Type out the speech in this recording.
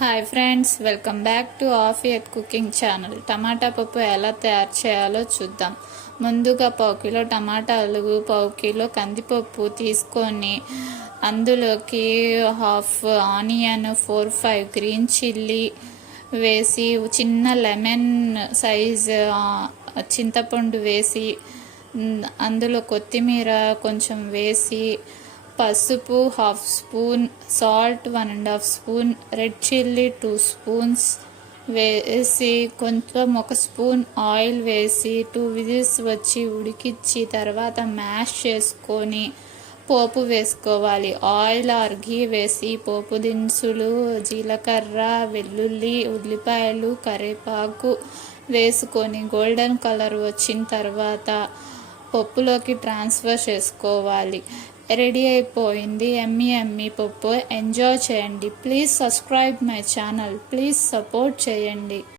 Hi friends, welcome back to Afiyat cooking channel. టమాటా పప్పు ఎలా తయారు చేయాలో చూద్దాం. ముందుగా పావు కిలో టమాటాలు, పావు కిలో కందిపప్పు తీసుకొని అందులోకి హాఫ్ ఆనియన్, 4-5 గ్రీన్ చిల్లీ వేసి, చిన్న లెమన్ సైజ్ చింతపండు వేసి, అందులో కొత్తిమీర కొంచెం వేసి, పసుపు 1/2 spoon, salt 1.5 spoon, red chilli 2 spoons వేసి, కొంచెం 1 స్పూన్ ఆయిల్ వేసి 2 విజిల్స్ వచ్చి ఉడికించి తర్వాత మ్యాష్ చేసుకొని పోపు వేసుకోవాలి. ఆయిల్ గీ వేసి పోపు దినుసులు, జీలకర్ర, వెల్లుల్లి, ఉల్లిపాయలు, కరివేపాకు వేసుకొని గోల్డెన్ కలర్ వచ్చిన తర్వాత పప్పులోకి ట్రాన్స్ఫర్ చేసుకోవాలి. రెడీ అయిపోయింది ఎమ్మీ పప్పు. ఎంజాయ్ చేయండి. Please subscribe my channel. Please support చేయండి.